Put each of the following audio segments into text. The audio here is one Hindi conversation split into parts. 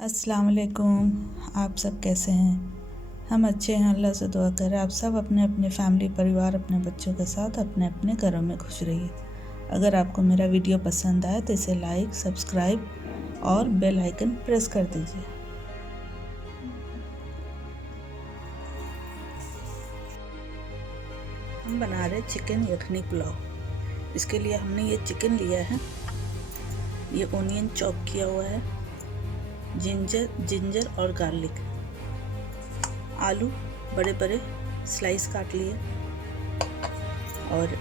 अस्सलाम वालेकुम। आप सब कैसे हैं? हम अच्छे हैं, अल्लाह से दुआ करें आप सब अपने अपने फैमिली परिवार अपने बच्चों के साथ अपने अपने घरों में खुश रहिए। अगर आपको मेरा वीडियो पसंद आए तो इसे लाइक, सब्सक्राइब और बेल आइकन प्रेस कर दीजिए। हम बना रहे चिकन यखनी पुलाव। इसके लिए हमने ये चिकन लिया है, ये ओनियन चॉप किया हुआ है, जिंजर और गार्लिक, आलू बड़े बड़े स्लाइस काट लिए और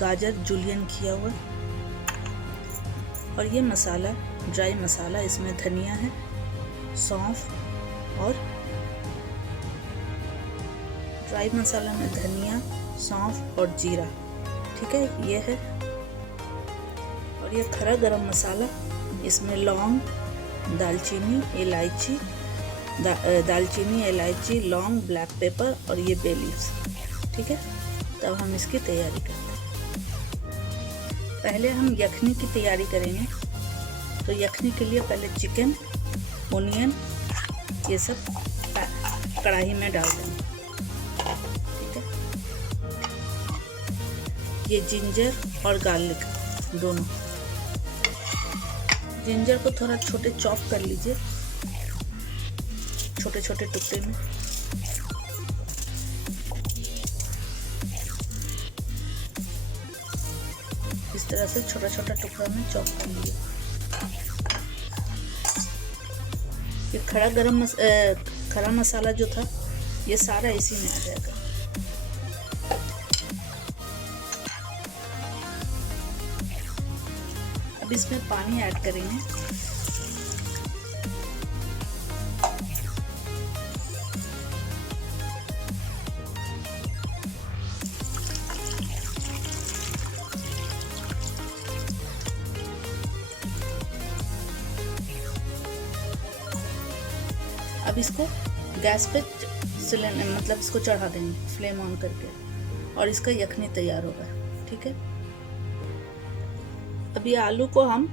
गाजर जूलियन किया हुआ, और ये मसाला ड्राई मसाला, इसमें धनिया है, सौंफ और ड्राई मसाला में धनिया, सौंफ और जीरा, ठीक है, ये है। और ये खड़ा गरम मसाला, इसमें लौंग, दालचीनी, इलायची, लौंग, ब्लैक पेपर और ये बे लीव्स, ठीक है। तब हम इसकी तैयारी करते हैं। पहले हम यखनी की तैयारी करेंगे। तो यखनी के लिए पहले चिकन, ओनियन ये सब कढ़ाई में डाल देंगे, ठीक है। ये जिंजर और गार्लिक दोनों, जिंजर को थोड़ा छोटे चॉप कर लीजिए, छोटे छोटे टुकड़े में। इस तरह से छोटा छोटा टुकड़ा में चॉप कर लीजिए। ये खड़ा मसाला जो था ये सारा इसी में आ जाएगा। अब इसमें पानी ऐड करेंगे। अब इसको गैस पे मतलब इसको चढ़ा देंगे फ्लेम ऑन करके, और इसका यखनी तैयार होगा, ठीक है। अब ये आलू को हम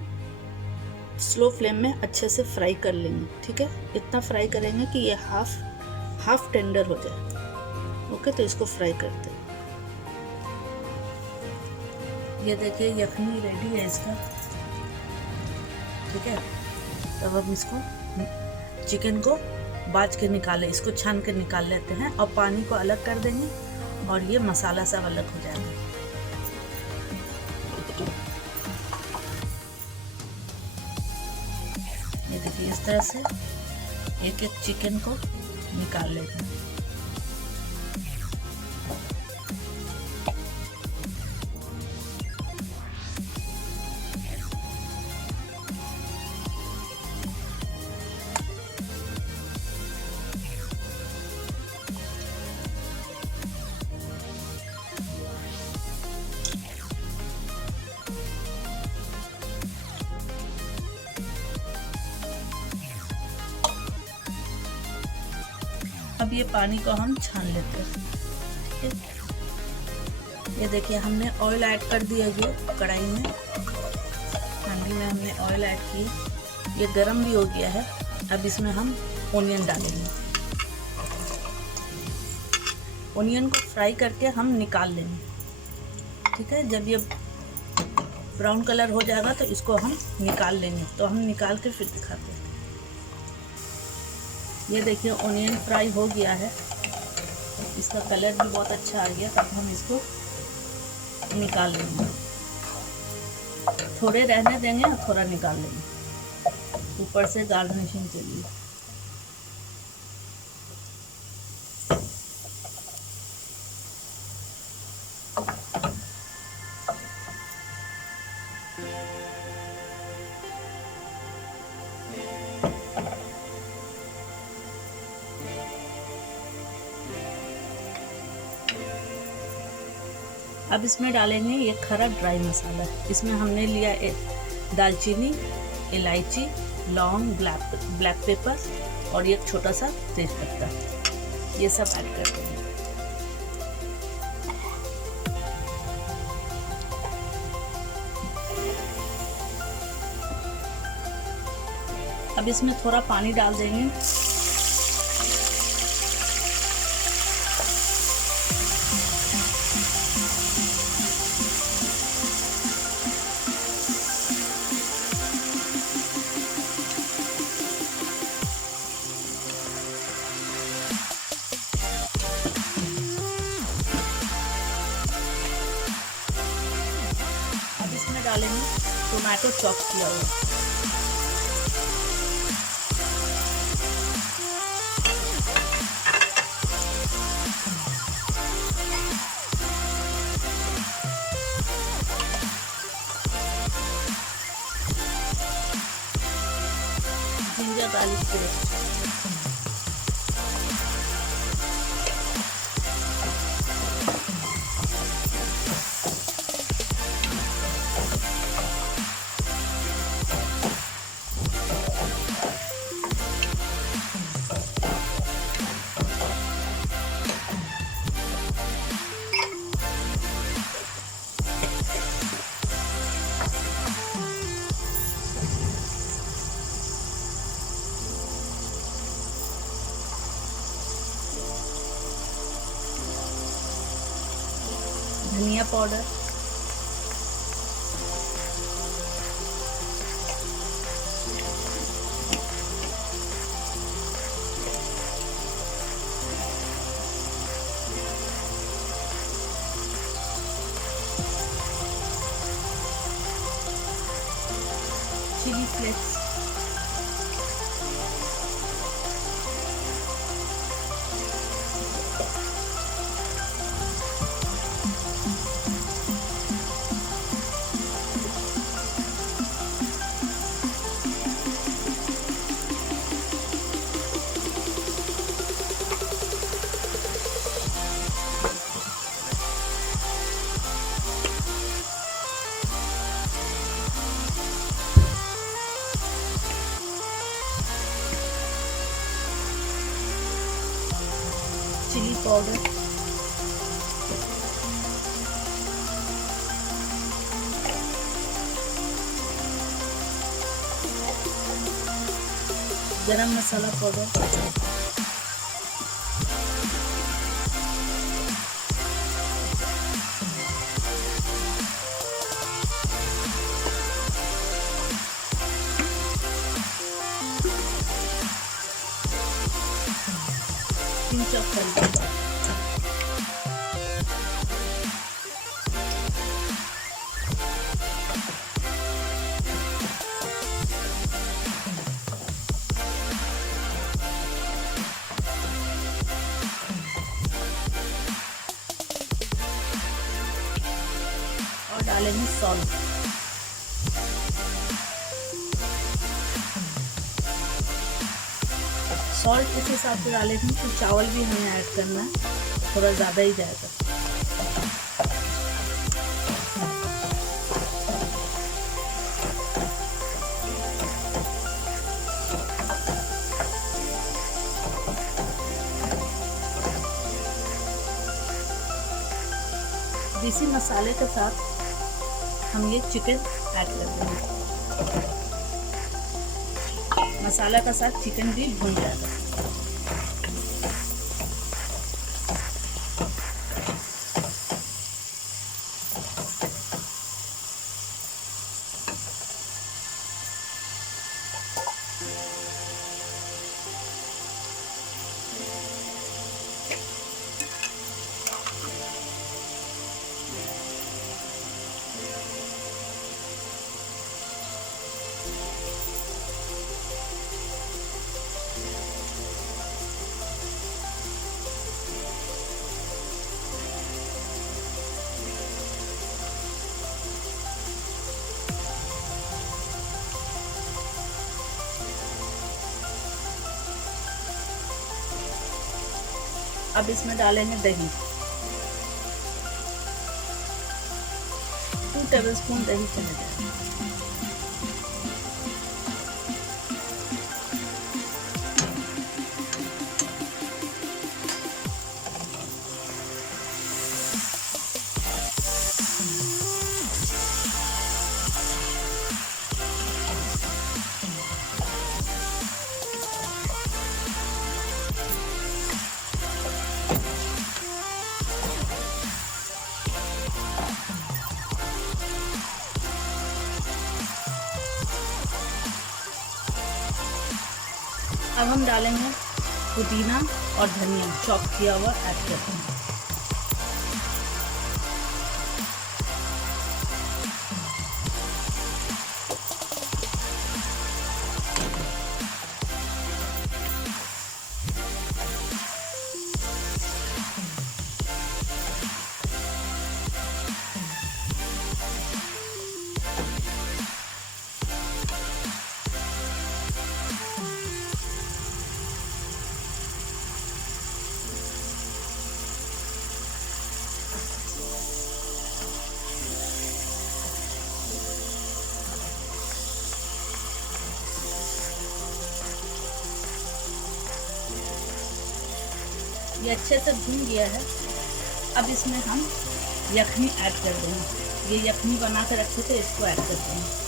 स्लो फ्लेम में अच्छे से फ्राई कर लेंगे, ठीक है। इतना फ्राई करेंगे कि ये हाफ टेंडर हो जाए, ओके। तो इसको फ्राई करते हैं। ये देखिए यखनी रेडी है इसका, ठीक है। तब हम इसको चिकन को बाज के निकाले, इसको छान के निकाल लेते हैं और पानी को अलग कर देंगे और ये मसाला सब अलग हो जाएगा। ये देखिए इस तरह से एक एक चिकन को निकाल लेते हैं। अब ये पानी को हम छान लेते हैं, ठीक है। ये देखिए हमने ऑयल ऐड कर दिया, ये कढ़ाई में, हांडी में हमने ऑयल ऐड किया, ये गरम भी हो गया है। अब इसमें हम ओनियन डालेंगे। ओनियन को फ्राई करके हम निकाल लेंगे, ठीक है। जब ये ब्राउन कलर हो जाएगा तो इसको हम निकाल लेंगे। तो हम निकाल के फिर दिखाते हैं। ये देखिए ओनियन फ्राई हो गया है, इसका कलर भी बहुत अच्छा आ गया। तब हम इसको निकाल लेंगे, थोड़े रहने देंगे और थोड़ा निकाल लेंगे ऊपर से गार्निशिंग के लिए। अब इसमें डालेंगे ये खड़ा ड्राई मसाला। इसमें हमने लिया दालचीनी, इलायची, लौंग, ब्लैक पेपर और एक छोटा सा तेज पत्ता, ये सब ऐड कर देंगे। अब इसमें थोड़ा पानी डाल देंगे। अब इसमें डालेंगे टोमेटो चॉप किया हुआ। जिंजर गार्लिक पेस्ट, धनिया powder, chilli flakes, chilli powder, garam masala powder, pinch of हल्दी, और डालेंगे सॉल्ट। सॉल्ट इस हिसाब से डालेंगे कि चावल भी हमें ऐड करना है, थोड़ा ज़्यादा ही जाएगा। इसी मसाले के साथ हम ये चिकन ऐड कर देंगे। मसाला का साथ चिकन भी भून जाएगा। अब इसमें डालेंगे दही, 2 टेबलस्पून दही चले जाएगा। अब हम डालेंगे पुदीना और धनिया चॉप किया हुआ ऐड करते हैं। ये अच्छे से भून गया है। अब इसमें हम यखनी ऐड कर देंगे। ये यखनी बना के रखे थे, इसको ऐड कर देंगे।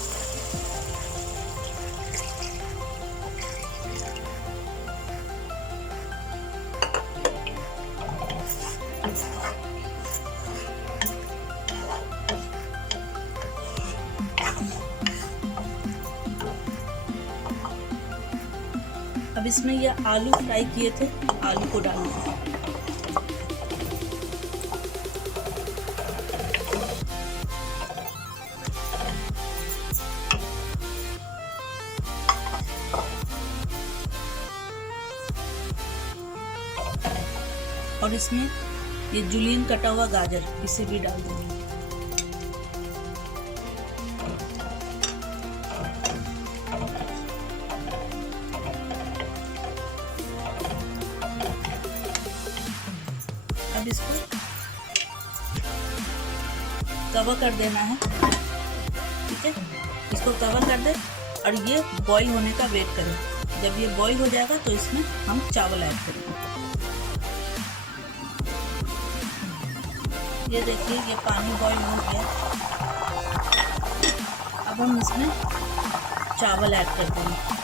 अब इसमें ये आलू फ्राई किए थे, आलू को डालना है। और इसमें ये जुलियन कटा हुआ गाजर, इसे भी डाल देंगे। अब इसको कवर कर देना है, ठीक है। इसको कवर कर दे और ये बॉईल होने का वेट करें। जब ये बॉईल हो जाएगा तो इसमें हम चावल ऐड करेंगे। ये देखिए, ये पानी बॉईल हो गया। अब हम इसमें चावल ऐड कर देंगे।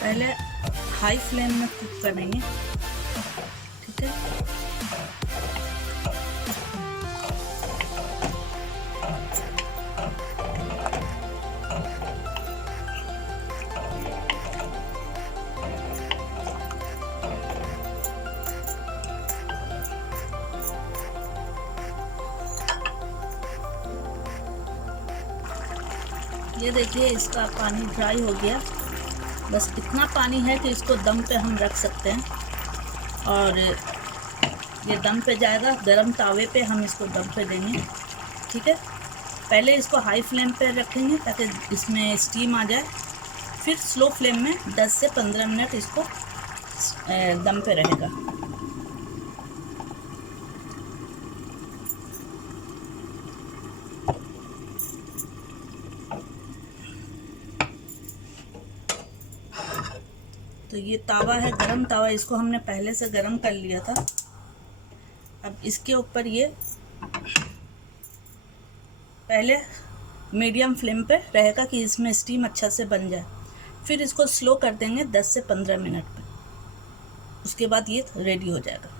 पहले हाई फ्लेम में कुक करेंगे, ठीक है। ये देखिए, इसका पानी ड्राई हो गया। बस इतना पानी है कि इसको दम पे हम रख सकते हैं। और ये दम पे जाएगा, गरम तावे पे हम इसको दम पे देंगे, ठीक है। पहले इसको हाई फ्लेम पे रखेंगे ताकि इसमें स्टीम आ जाए। फिर स्लो फ्लेम में 10 से 15 मिनट इसको दम पे रहेगा। तो ये तावा है, गरम तावा, इसको हमने पहले से गरम कर लिया था। अब इसके ऊपर ये पहले मीडियम फ्लेम पे रहेगा कि इसमें स्टीम अच्छा से बन जाए। फिर इसको स्लो कर देंगे 10 से 15 मिनट पे। उसके बाद ये रेडी हो जाएगा।